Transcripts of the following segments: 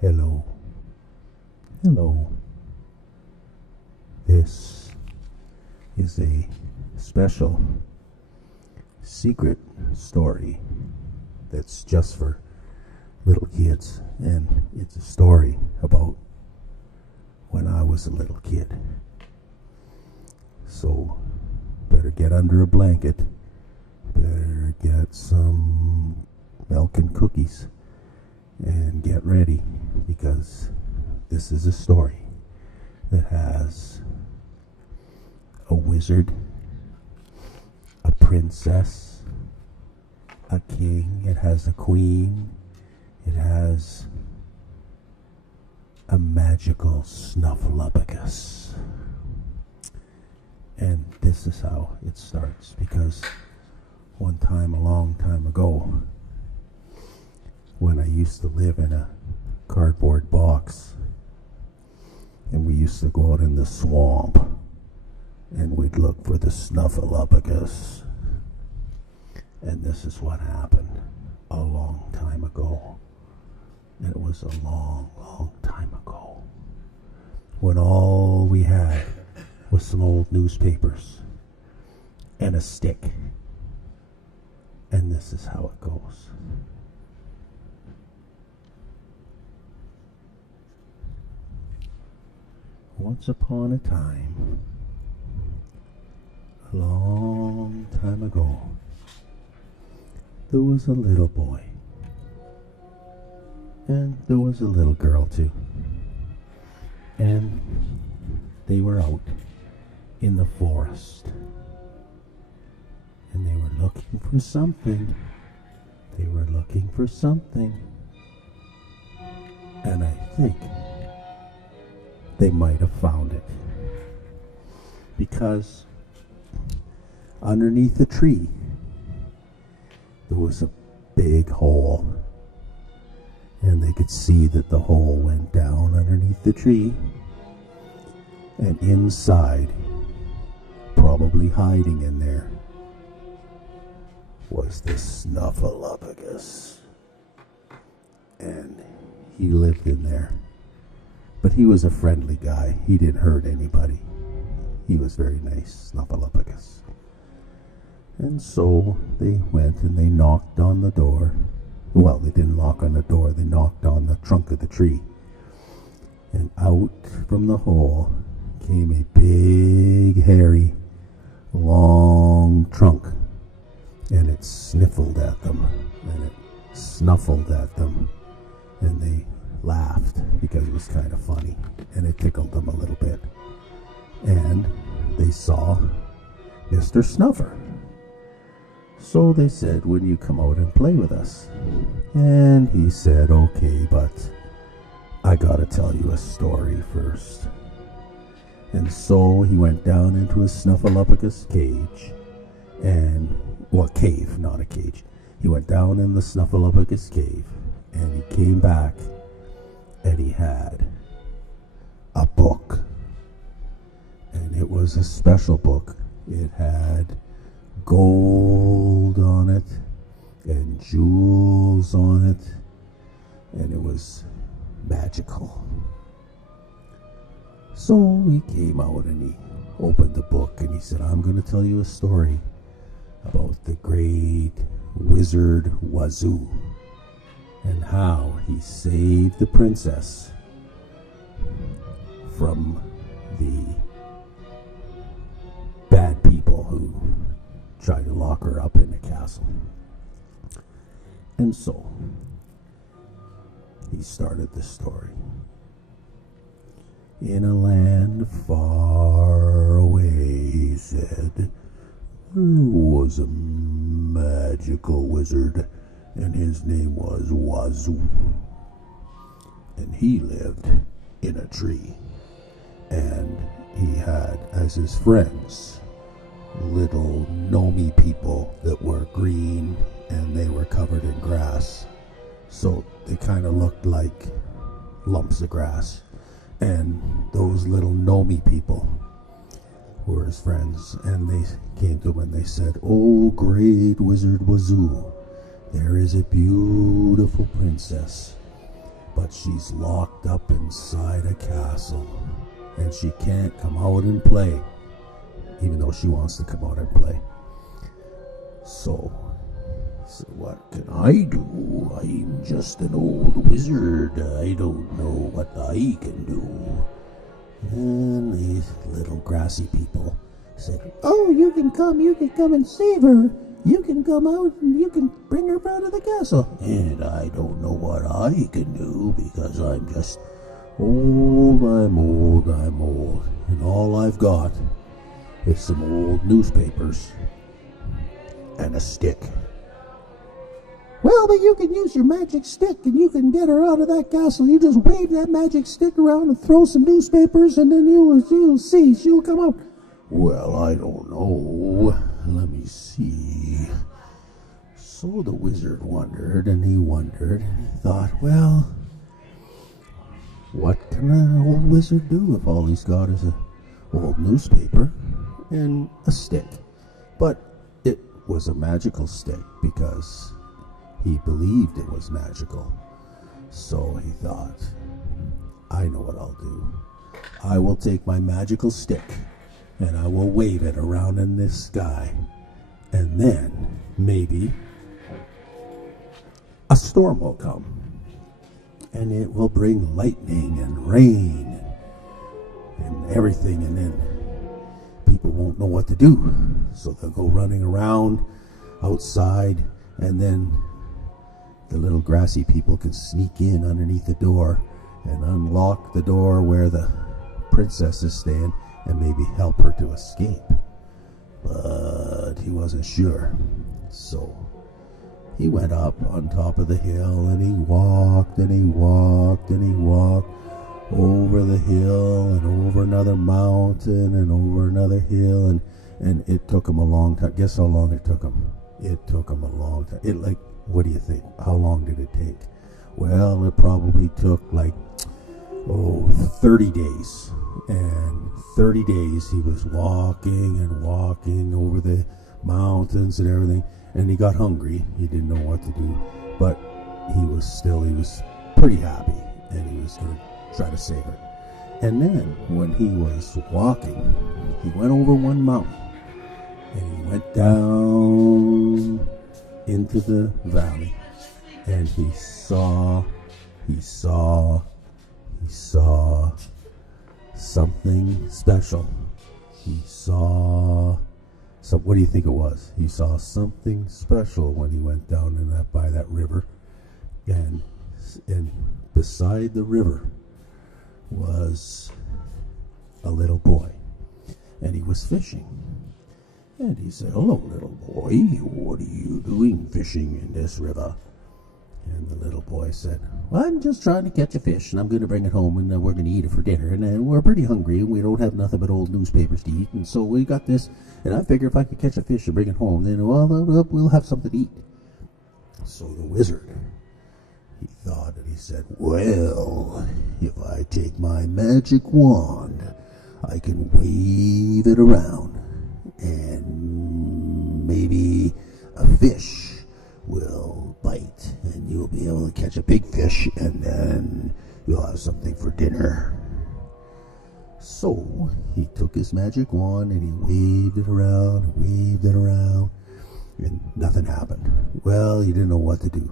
Hello. Hello. This is a special secret story that's just for little kids, and it's a story about when I was a little kid. So better get under a blanket, better get some milk and cookies, and get ready, because this is a story that has a wizard, a princess, a king, it has a queen, it has a magical Snuffleupagus. And this is how it starts, because one time, a long time ago, when I used to live in a cardboard box, and we used to go out in the swamp, and we'd look for the Snuffleupagus. And this is what happened a long time ago. And it was a long, long time ago, when all we had was some old newspapers and a stick. And this is how it goes. Once upon a time, a long time ago, there was a little boy, and there was a little girl too, and they were out in the forest, and they were looking for something. They were looking for something, and I think they might have found it, because underneath the tree there was a big hole, and they could see that the hole went down underneath the tree, and inside, probably hiding in there, was the Snuffleupagus. And he lived in there, but he was a friendly guy. He didn't hurt anybody. He was very nice, Snuffleupagus. And so they went and they knocked on the door. Well, they didn't knock on the door, they knocked on the trunk of the tree. And out from the hole came a big, hairy, long trunk. And it sniffled at them, and it snuffled at them. And they laughed, because it was kind of funny, and it tickled them a little bit. And they saw Mr. Snuffer. So they said, "Will you come out and play with us?" And he said, "Okay, but I gotta tell you a story first." And so he went down into his Snuffleupagus cage, cave, not a cage. He went down in the Snuffleupagus cave, and he came back, and he had a book. And it was a special book. It had gold on it, and jewels on it, and it was magical. So he came out and he opened the book, and he said, "I'm going to tell you a story about the great wizard Wazoo, and how he saved the princess from the bad people who tried to lock her up in the castle." And so he started the story. "In a land far away," he said, "there was a magical wizard, and his name was Wazoo. And he lived in a tree, and he had as his friends little gnomey people that were green, and they were covered in grass, so they kind of looked like lumps of grass. And those little gnomey people were his friends, and they came to him and they said, 'Oh, great wizard Wazoo, there is a beautiful princess, but she's locked up inside a castle, and she can't come out and play, even though she wants to come out and play. So what can I do? I'm just an old wizard. I don't know what I can do. And these little grassy people said, "Oh, you can come and save her. You can come out and you can bring her out of the castle." And I don't know what I can do because I'm just old. I'm old. And all I've got is some old newspapers and a stick. "Well, but you can use your magic stick and you can get her out of that castle. You just wave that magic stick around and throw some newspapers and then you'll see. She'll come out." "Well, I don't know. Let me see." So the wizard wondered and he thought, well, what can an old wizard do if all he's got is an old newspaper and a stick? But it was a magical stick because he believed it was magical. So he thought, I know what I'll do. I will take my magical stick and I will wave it around in the sky. And then maybe a storm will come. And it will bring lightning and rain and everything. And then people won't know what to do. So they'll go running around outside, and then the little grassy people can sneak in underneath the door and unlock the door where the princess is staying and maybe help her to escape. But he wasn't sure. So he went up on top of the hill and he walked and he walked and he walked over the hill and over another mountain and over another hill, and it took him a long time. Guess how long it took him? It took him a long time. What do you think? How long did it take? Well, it probably took 30 days. And 30 days he was walking and walking over the mountains and everything. And he got hungry. He didn't know what to do. But he was pretty happy. And he was going to try to save her. And then when he was walking, he went over one mountain. And he went down into the valley, and he saw something special. What do you think it was? He saw something special when he went down by that river, and beside the river was a little boy, and he was fishing. And he said, "Hello, little boy, what are you doing fishing in this river?" And the little boy said, "Well, I'm just trying to catch a fish, and I'm going to bring it home, and we're going to eat it for dinner. And we're pretty hungry, and we don't have nothing but old newspapers to eat. And so we got this, and I figure if I could catch a fish and bring it home, then we'll have something to eat." So the wizard, he thought, and he said, "Well, if I take my magic wand, I can wave it around. And maybe a fish will bite, and you'll be able to catch a big fish, and then you'll have something for dinner." So he took his magic wand and he waved it around, and nothing happened. Well, he didn't know what to do.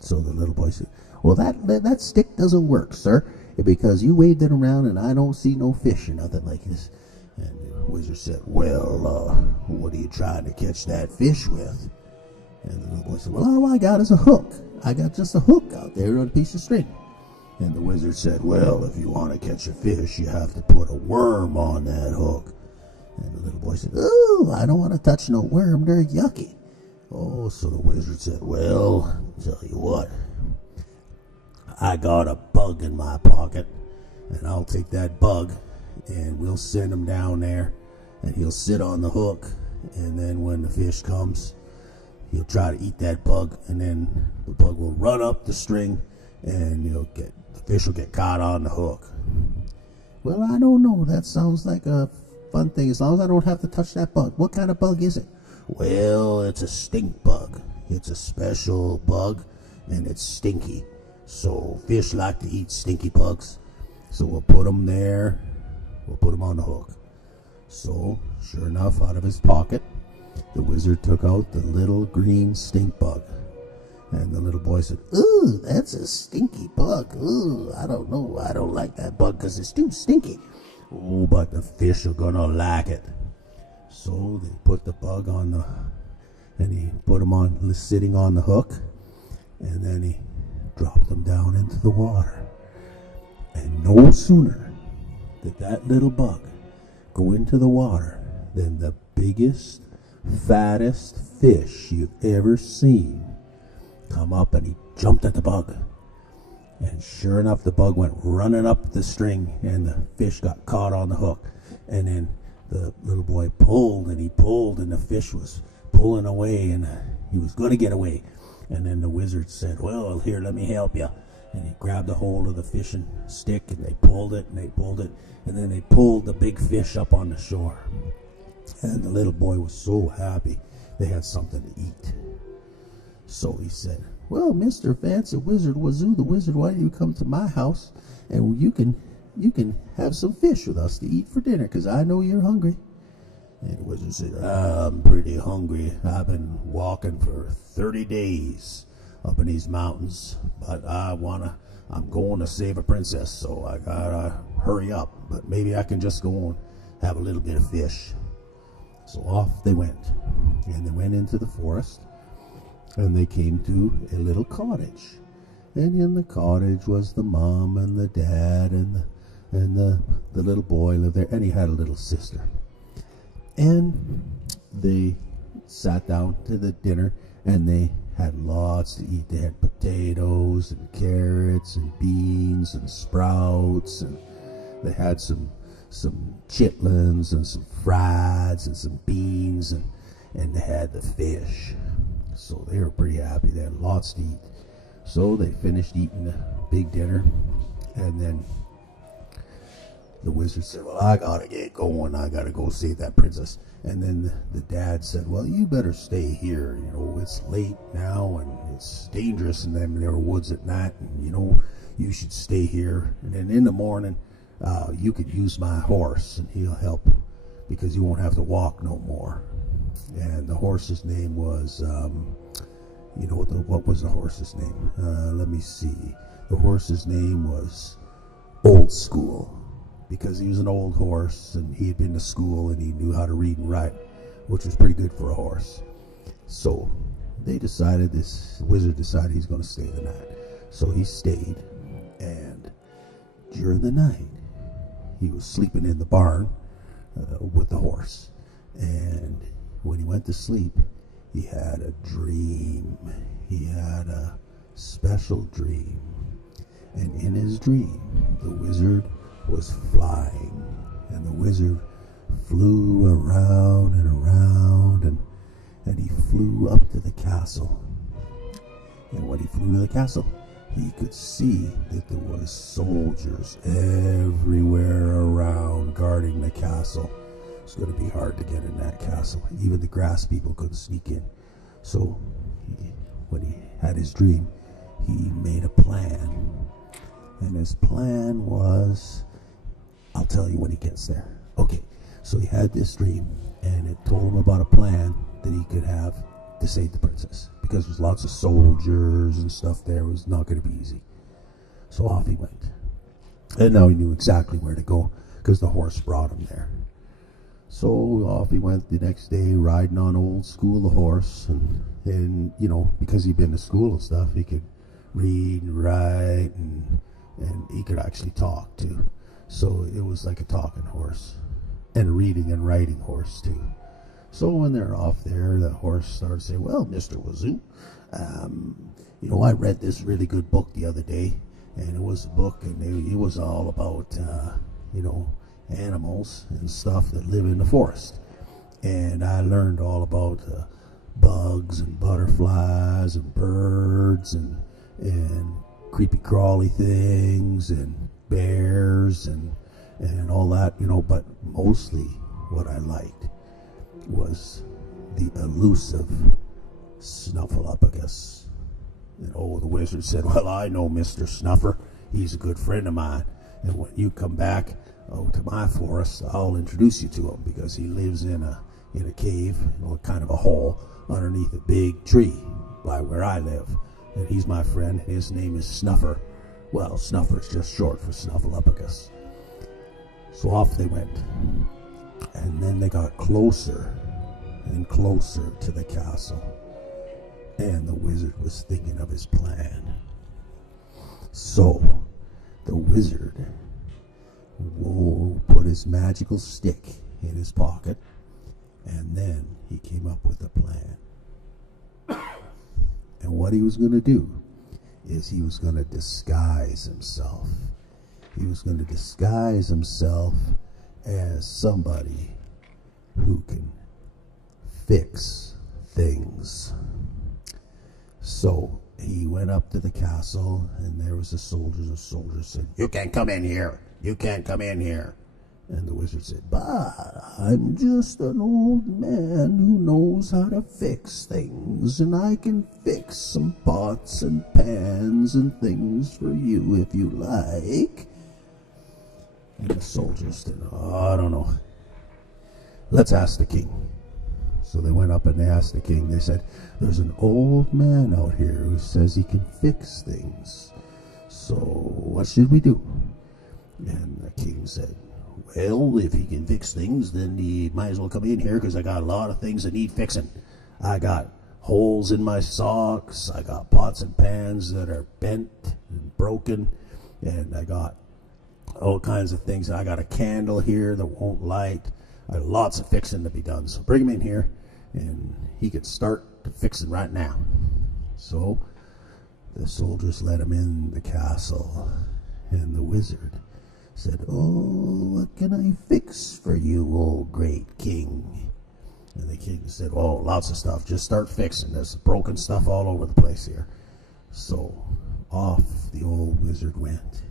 So the little boy said, "Well, that stick doesn't work, sir, because you waved it around and I don't see no fish or nothing like this." And the wizard said, "Well, what are you trying to catch that fish with?" And the little boy said, "Well, all I got is a hook. I got just a hook out there on a piece of string." And the wizard said, "Well, if you want to catch a fish, you have to put a worm on that hook." And the little boy said, "Oh, I don't want to touch no worm. They're yucky." Oh, so the wizard said, "Well, tell you what, I got a bug in my pocket, and I'll take that bug, and we'll send him down there, and he'll sit on the hook, and then when the fish comes, he'll try to eat that bug, and then the bug will run up the string, and the fish will get caught on the hook." "Well, I don't know. That sounds like a fun thing, as long as I don't have to touch that bug. What kind of bug is it?" "Well, it's a stink bug. It's a special bug, and it's stinky. So fish like to eat stinky bugs. So we'll put them there. We'll put them on the hook. So, sure enough, out of his pocket, the wizard took out the little green stink bug. And the little boy said, "Ooh, that's a stinky bug. Ooh, I don't know. I don't like that bug because it's too stinky." "Oh, but the fish are gonna like it." So they put the bug on and he put him on, sitting on the hook. And then he dropped them down into the water. And no sooner did that little bug go into the water than the biggest, fattest fish you've ever seen come up, and he jumped at the bug. And sure enough, the bug went running up the string, and the fish got caught on the hook. And then the little boy pulled, and he pulled, and the fish was pulling away, and he was going to get away. And then the wizard said, "Well, here, let me help you." And he grabbed a hold of the fishing stick, and they pulled it, and they pulled it, and then they pulled the big fish up on the shore. And the little boy was so happy they had something to eat. So he said, "Well, Mr. Fancy Wizard Wazoo the Wizard, why don't you come to my house, and you can have some fish with us to eat for dinner, because I know you're hungry." And the wizard said, "I'm pretty hungry. I've been walking for 30 days up in these mountains, but I'm going to save a princess, so I gotta hurry up. But maybe I can just go and have a little bit of fish." So off they went, and they went into the forest, and they came to a little cottage. And in the cottage was the mom and the dad and the little boy lived there, and he had a little sister. And they sat down to the dinner, and they had lots to eat. They had potatoes and carrots and beans and sprouts, and they had some chitlins and some fries and some beans, and they had the fish. So they were pretty happy. They had lots to eat. So they finished eating the big dinner, and then the wizard said, "Well, I gotta get going. I gotta go save that princess." And then the dad said, "Well, you better stay here. You know, it's late now, and it's dangerous in them there woods at night, and you know, you should stay here. And then in the morning, you could use my horse, and he'll help, because you won't have to walk no more." And the horse's name was, what was the horse's name? Let me see. The horse's name was Old School, because he was an old horse, and he had been to school, and he knew how to read and write, which was pretty good for a horse. So this wizard decided he's going to stay the night. So he stayed, and during the night, he was sleeping in the barn with the horse. And when he went to sleep, he had a dream. He had a special dream. And in his dream, the wizard was flying, and the wizard flew around and around, and he flew up to the castle. And when he flew to the castle, he could see that there was soldiers everywhere around guarding the castle. It's going to be hard to get in that castle. Even the grass people couldn't sneak in. So when he had his dream, he made a plan. And his plan was, I'll tell you when he gets there. Okay, so he had this dream, and it told him about a plan that he could have to save the princess, because there's lots of soldiers and stuff there. It was not going to be easy. So off he went. And now he knew exactly where to go, because the horse brought him there. So off he went the next day, riding on Old School the horse, and because he'd been to school and stuff, he could read and write, and he could actually talk too. So it was like a talking horse, and a reading and writing horse too. So when they're off there, the horse started saying, "Well, Mr. Wazoo, I read this really good book the other day, and it was a book, and it was all about, animals and stuff that live in the forest. And I learned all about bugs and butterflies and birds and creepy crawly things and bears and all that, but mostly what I liked was the elusive Snuffleupagus." And the wizard said, well, I know Mr. Snuffer. He's a good friend of mine. And when you come back to my forest, I'll introduce you to him, because he lives in a cave, kind of a hole underneath a big tree by where I live. And he's my friend. His name is Snuffer. Well, Snuffer's just short for Snuffleupagus. So off they went. And then they got closer and closer to the castle. And the wizard was thinking of his plan. So the wizard put his magical stick in his pocket, and then he came up with a plan. And what he was going to do is he was going to disguise himself. He was going to disguise himself as somebody who can fix things. So he went up to the castle, and there was a soldier. The soldier said, you can't come in here. You can't come in here. And the wizard said, but I'm just an old man who knows how to fix things, and I can fix some pots and pans and things for you if you like. And the soldier said, I don't know. Let's ask the king. So they went up and they asked the king. They said, there's an old man out here who says he can fix things. So what should we do? And the king said, well, if he can fix things, then he might as well come in here, because I got a lot of things that need fixing. I got holes in my socks. I got pots and pans that are bent and broken. And I got all kinds of things. I got a candle here that won't light. I have lots of fixing to be done. So bring him in here, and he can start fixing right now. So the soldiers let him in the castle, and the wizard said, oh, what can I fix for you, old great king? And the king said, oh, lots of stuff. Just start fixing. There's broken stuff all over the place here. So off the old wizard went.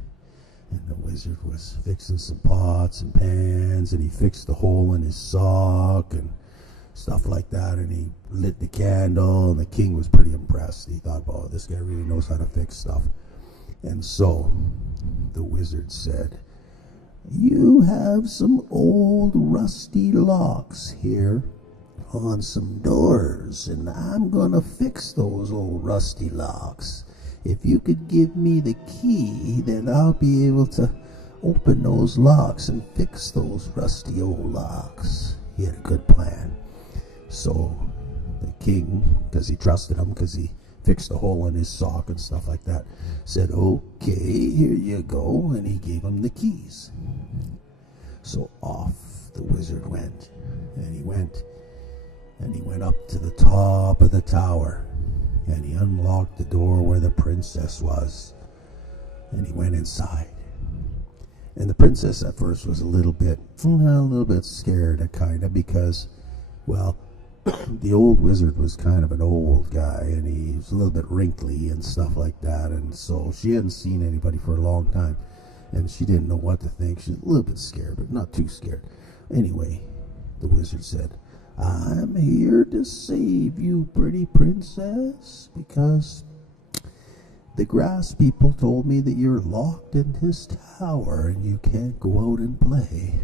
And the wizard was fixing some pots and pans, and he fixed the hole in his sock and stuff like that, and he lit the candle, and the king was pretty impressed. He thought, oh, this guy really knows how to fix stuff. And so the wizard said, you have some old rusty locks here on some doors, and I'm gonna fix those old rusty locks. If you could give me the key, then I'll be able to open those locks and fix those rusty old locks. He had a good plan. So the king, because he trusted him, because he fixed a hole in his sock and stuff like that, said, okay, here you go, and he gave him the keys. So off the wizard went, and he went up to the top of the tower, and he unlocked the door where the princess was, and he went inside. And the princess at first was a little bit scared, kind of, because, well, the old wizard was kind of an old guy, and he was a little bit wrinkly and stuff like that, and so she hadn't seen anybody for a long time, and she didn't know what to think. She was a little bit scared, but not too scared. Anyway, the wizard said, I'm here to save you, pretty princess, because the grass people told me that you're locked in this tower and you can't go out and play.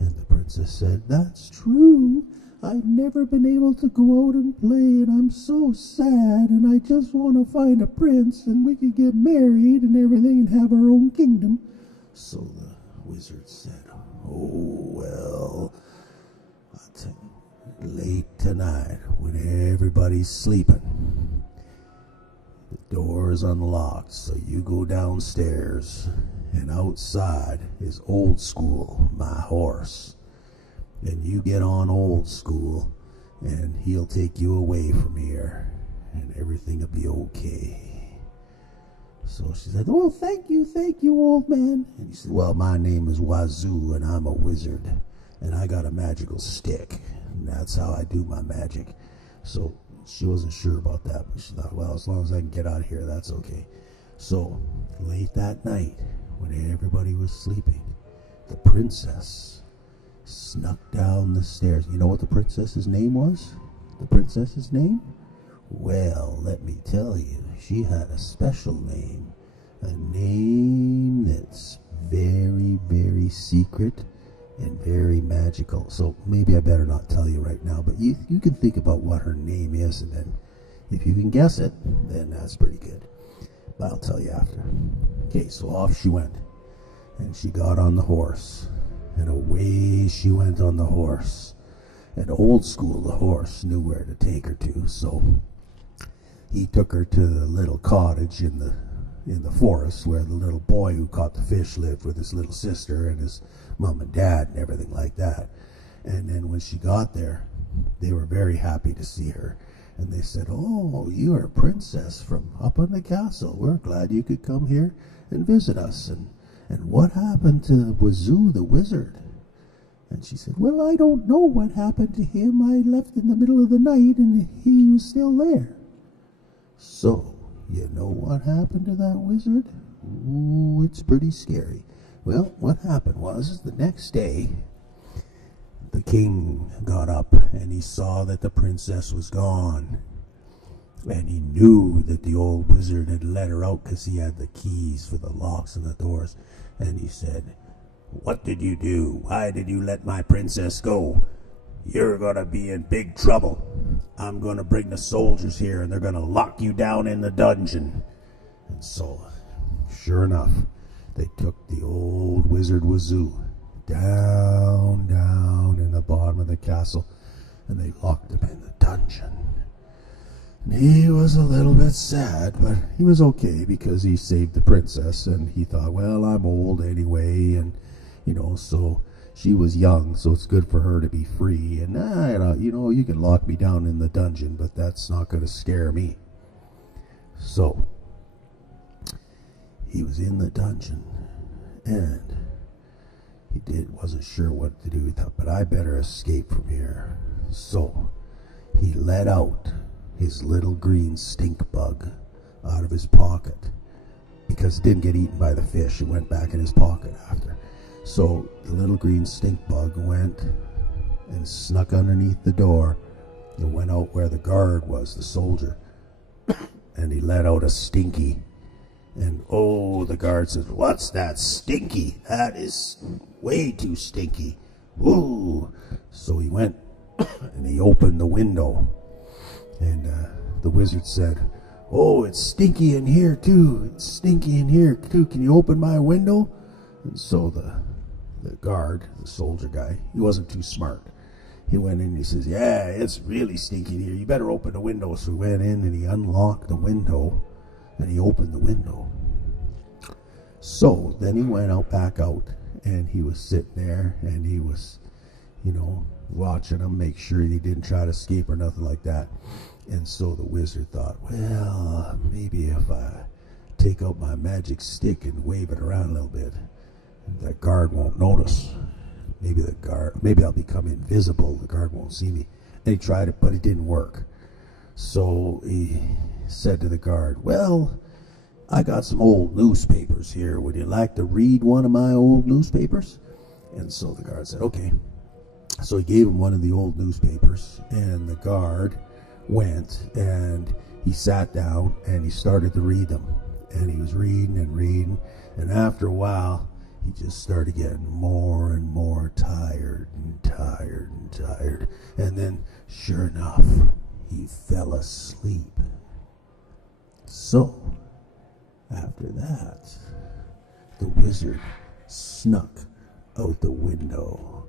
And the princess said, that's true. I've never been able to go out and play, and I'm so sad, and I just want to find a prince, and we could get married and everything and have our own kingdom. So the wizard said, oh, well, late tonight, when everybody's sleeping, the door is unlocked, so you go downstairs, and outside is Old School, my horse, and you get on Old School, and he'll take you away from here, and everything will be okay. So she said, oh, thank you, old man. And he said, well, my name is Wazoo, and I'm a wizard, and I got a magical stick. And that's how I do my magic. So she wasn't sure about that, but she thought, well, as long as I can get out of here, that's okay. So late that night, when everybody was sleeping, the princess snuck down the stairs. You know what the princess's name was? The princess's name Well, let me tell you, she had a special name. A name that's very, very secret and very magical. So maybe I better not tell you right now, but you can think about what her name is, and then if you can guess it, then that's pretty good. But I'll tell you after. Okay, so off she went, and she got on the horse, and away she went on the horse. And Old School, the horse, knew where to take her to, so he took her to the little cottage in the forest where the little boy who caught the fish lived with his little sister and his mom and dad and everything like that. And then when she got there, they were very happy to see her. And they said, "Oh, you are a princess from up on the castle. We're glad you could come here and visit us. And what happened to Wazoo the wizard?" And she said, "Well, I don't know what happened to him. I left in the middle of the night and he was still there." "So, you know what happened to that wizard? Ooh, it's pretty scary." Well, what happened was, the next day, the king got up and he saw that the princess was gone. And he knew that the old wizard had let her out because he had the keys for the locks and the doors. And he said, "What did you do? Why did you let my princess go? You're going to be in big trouble. I'm going to bring the soldiers here and they're going to lock you down in the dungeon." And so, sure enough, they took the old wizard Wazoo down in the bottom of the castle, and they locked him in the dungeon. And he was a little bit sad, but he was okay because he saved the princess, and he thought, well, I'm old anyway, and so she was young, so it's good for her to be free. And you can lock me down in the dungeon, but that's not going to scare me. So he was in the dungeon, and he wasn't sure what to do. He thought, but I better escape from here. So he let out his little green stink bug out of his pocket, because it didn't get eaten by the fish. It went back in his pocket after. So the little green stink bug went and snuck underneath the door and went out where the guard was, the soldier, and he let out a stinky. And the guard says, "What's that stinky? That is way too stinky." Woo! So he went and he opened the window, and the wizard said, "Oh, it's stinky in here too. It's stinky in here too. Can you open my window?" And so the guard, the soldier guy, he wasn't too smart. He went in and he says, "Yeah, it's really stinky in here. You better open the window." So he went in and he unlocked the window and he opened the window. So then he went back out, and he was sitting there and he was, watching him, make sure he didn't try to escape or nothing like that. And so the wizard thought, well, maybe if I take out my magic stick and wave it around a little bit, that guard won't notice. Maybe I'll become invisible. The guard won't see me. And he tried it, but it didn't work. So he said to the guard, "Well, I got some old newspapers here. Would you like to read one of my old newspapers?" And so the guard said, "Okay." So he gave him one of the old newspapers, and the guard went and he sat down and he started to read them. And he was reading and reading, and after a while, he just started getting more and more tired and tired and tired. And then, sure enough, he fell asleep. So, after that, the wizard snuck out the window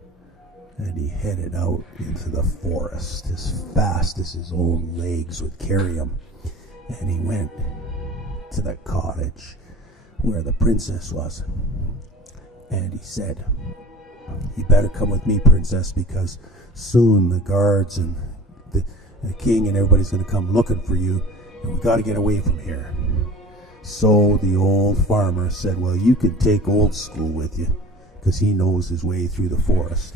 and he headed out into the forest as fast as his own legs would carry him. And he went to the cottage where the princess was. And he said, "You better come with me, princess, because soon the guards and the king and everybody's going to come looking for you, and we got to get away from here." So the old farmer said, "Well, you can take Old School with you, because he knows his way through the forest."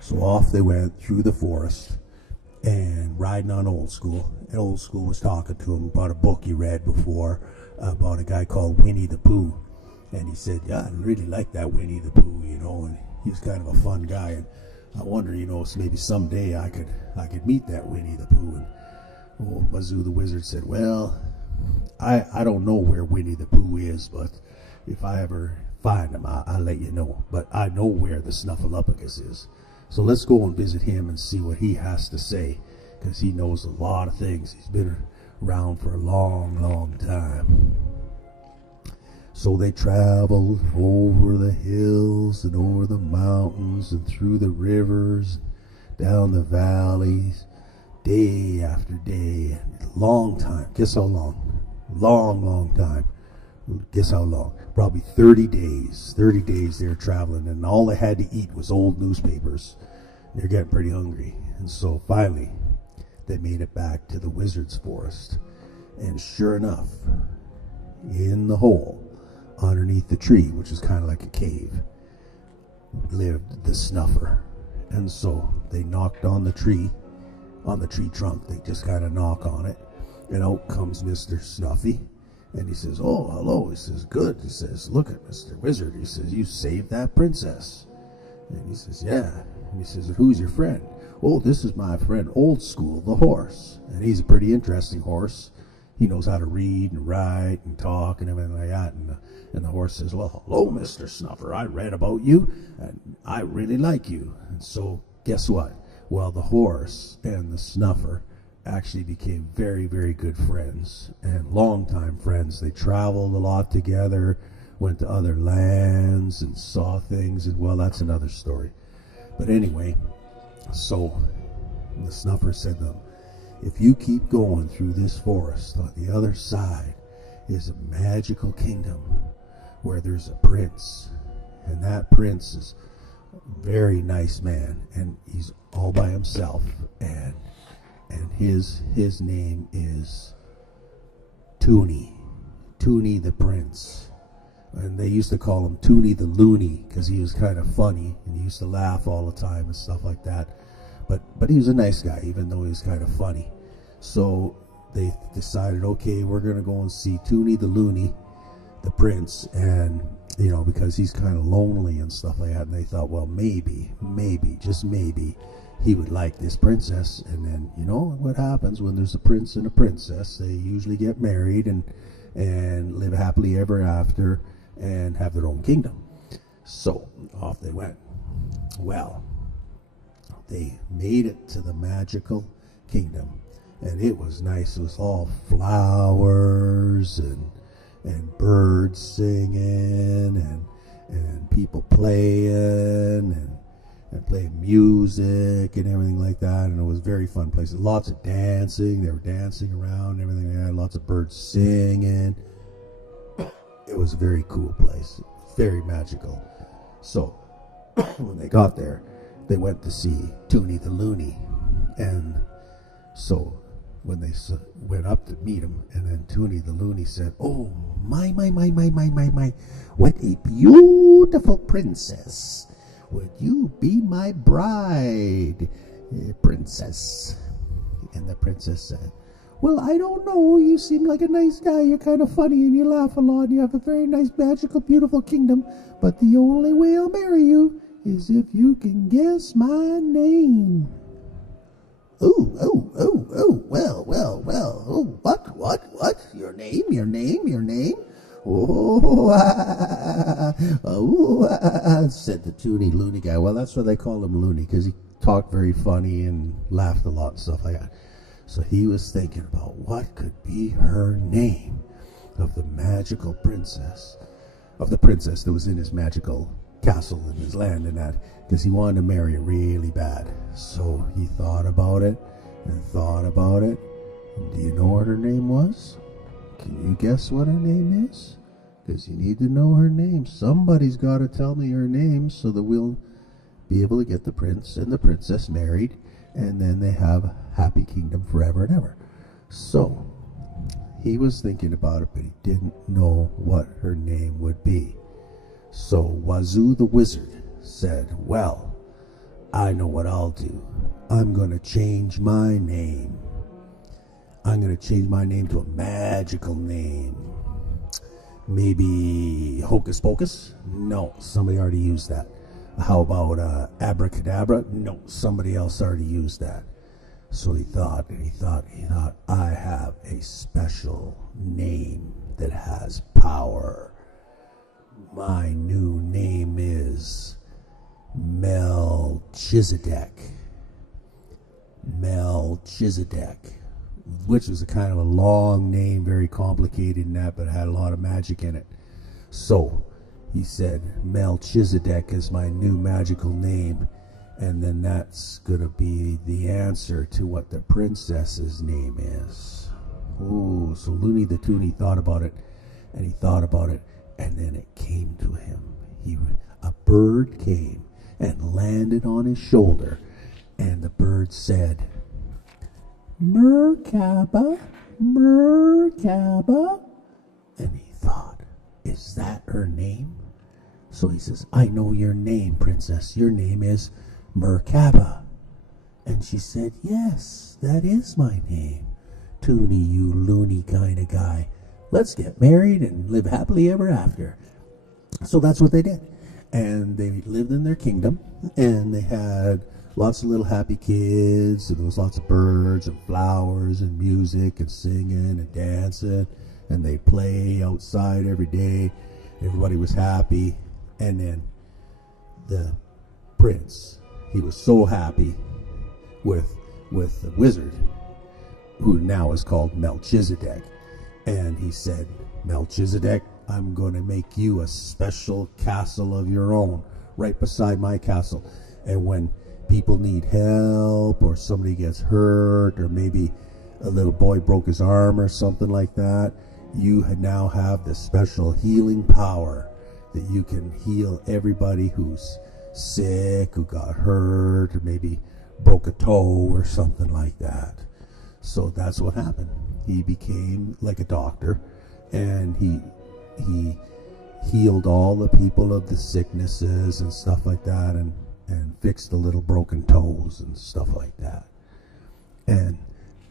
So off they went through the forest and riding on Old School. And Old School was talking to him about a book he read before about a guy called Winnie the Pooh. And he said, "Yeah, I really like that Winnie the Pooh, and he was kind of a fun guy. And I wonder, maybe someday I could meet that Winnie the Pooh." And Old Wazoo the wizard said, well, I don't know where Winnie the Pooh is, but if I ever find him, I'll let you know. But I know where the Snuffleupagus is. So let's go and visit him and see what he has to say, because he knows a lot of things. He's been around for a long, long time. So they traveled over the hills and over the mountains and through the rivers, down the valleys, day after day. Long time. Guess how long? Long time. Guess how long? Probably 30 days. 30 days they were traveling, and all they had to eat was old newspapers. They're getting pretty hungry. And so finally, they made it back to the wizard's forest. And sure enough, in the hole, underneath the tree, which is kind of like a cave, lived the Snuffer. And so they knocked on the tree trunk. They just kind of knock on it, and out comes Mr. Snuffy, and he says, oh, hello. He says, good. He says, look at Mr. Wizard. He says, you saved that princess. And he says, yeah. And he says, who's your friend? Oh, this is my friend Old School, the horse. And he's a pretty interesting horse. He knows how to read and write and talk and everything like that. And the horse says, well, hello, Mr. Snuffer. I read about you, and I really like you. And so guess what? Well, the horse and the Snuffer actually became very, very good friends and longtime friends. They traveled a lot together, went to other lands and saw things, and well, that's another story. But anyway, so the Snuffer said to them, if you keep going through this forest, on the other side is a magical kingdom where there's a prince, and that prince is a very nice man, and he's all by himself, and his name is Toonie the prince. And they used to call him Toonie the Loony because he was kind of funny and he used to laugh all the time and stuff like that. But he was a nice guy, even though he was kind of funny. So they decided, okay, we're going to go and see Toonie the Loony, the prince, and, you know, because he's kind of lonely and stuff like that. And they thought, well, maybe, just maybe, he would like this princess. And then, you know, what happens when there's a prince and a princess? They usually get married and live happily ever after and have their own kingdom. So off they went. Well, they made it to the magical kingdom, and it was nice. It was all flowers and birds singing and people playing and playing music and everything like that. And it was a very fun place. Lots of dancing. They were dancing around and everything like that. Lots of birds singing. It was a very cool place. Very magical. So when they got there, they went to see Toonie the Loony. And so when they went up to meet him, and then Toonie the Loony said, oh, my, what a beautiful princess. Would you be my bride, princess? And the princess said, well, I don't know. You seem like a nice guy. You're kind of funny and you laugh a lot. And you have a very nice, magical, beautiful kingdom. But the only way I'll marry you is if you can guess my name. Oh, well. Oh, what? Your name? Said the Toonie Loony guy. Well, that's why they call him Loony, because he talked very funny and laughed a lot and stuff like that. So he was thinking about what could be her name of the magical princess, of the princess that was in his magical castle in his land and that, because he wanted to marry her really bad. So he thought about it. And do you know what her name was? Can you guess what her name is? Because you need to know her name. Somebody's got to tell me her name so that we'll be able to get the prince and the princess married, and then they have a happy kingdom forever and ever. So he was thinking about it, but he didn't know what her name would be. So Wazoo the wizard said, well, I know what I'll do. I'm going to change my name. I'm going to change my name to a magical name. Maybe Hocus Pocus? No, somebody already used that. How about Abracadabra? No, somebody else already used that. So he thought, I have a special name that has power. My new name is Melchizedek. Melchizedek, which was a kind of a long name, very complicated and that, but it had a lot of magic in it. So he said, Melchizedek is my new magical name, and then that's going to be the answer to what the princess's name is. Oh, so Looney the Toonie thought about it, and he thought about it, and then it came to him. A bird came and landed on his shoulder, and the bird said, Merkaba, Merkaba. And he thought, is that her name? So he says, I know your name, princess. Your name is Merkaba. And she said, yes, that is my name. Toonie, you loony kind of guy. Let's get married and live happily ever after. So that's what they did. And they lived in their kingdom, and they had lots of little happy kids, and there was lots of birds and flowers and music and singing and dancing, and they play outside every day. Everybody was happy. And then the prince, he was so happy with the wizard, who now is called Melchizedek. And he said, Melchizedek, I'm going to make you a special castle of your own right beside my castle. And when people need help, or somebody gets hurt, or maybe a little boy broke his arm or something like that, you now have the special healing power that you can heal everybody who's sick, who got hurt, or maybe broke a toe or something like that. So that's what happened. He became like a doctor, and he healed all the people of the sicknesses and stuff like that, and fixed the little broken toes and stuff like that. And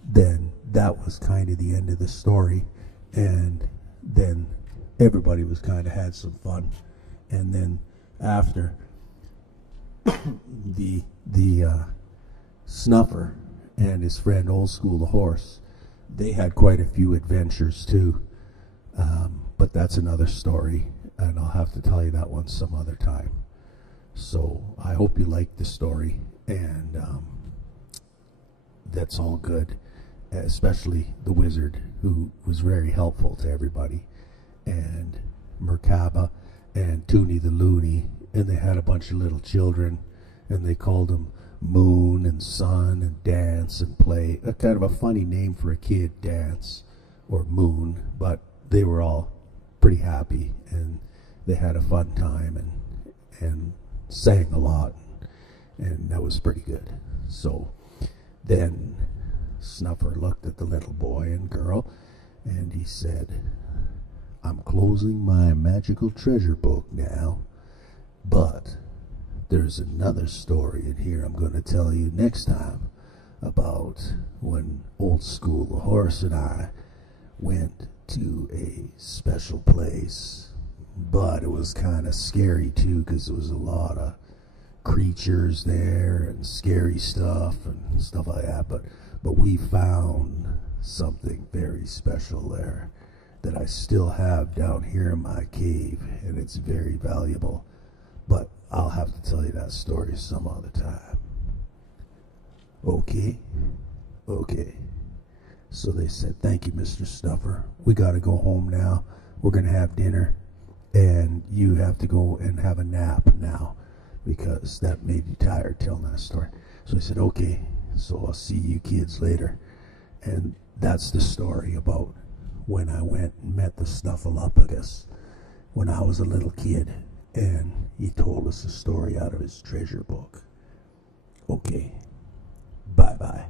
then that was kind of the end of the story. And then everybody was kind of had some fun. And then after, the Snuffer and his friend Old School the horse, they had quite a few adventures too. But that's another story, and I'll have to tell you that one some other time. So I hope you liked the story, and that's all good, especially the wizard, who was very helpful to everybody, and Merkaba and Toonie the Loony, and they had a bunch of little children, and they called them Moon and Sun and Dance and Play. A kind of a funny name for a kid, Dance or Moon, but they were all pretty happy, and they had a fun time and sang a lot, and that was pretty good. So then Snuffer looked at the little boy and girl, and he said, I'm closing my magical treasure book now, but there's another story in here I'm going to tell you next time about when Old School the horse and I went to a special place. But it was kind of scary too, because there was a lot of creatures there and scary stuff and stuff like that. But we found something very special there that I still have down here in my cave, and it's very valuable. But I'll have to tell you that story some other time. Okay? Okay. So they said, thank you, Mr. Snuffer. We got to go home now. We're going to have dinner. And you have to go and have a nap now, because that made you tired telling that story. So he said, okay, so I'll see you kids later. And that's the story about when I went and met the Snuffleupagus when I was a little kid. And he told us a story out of his treasure book. Okay, bye-bye.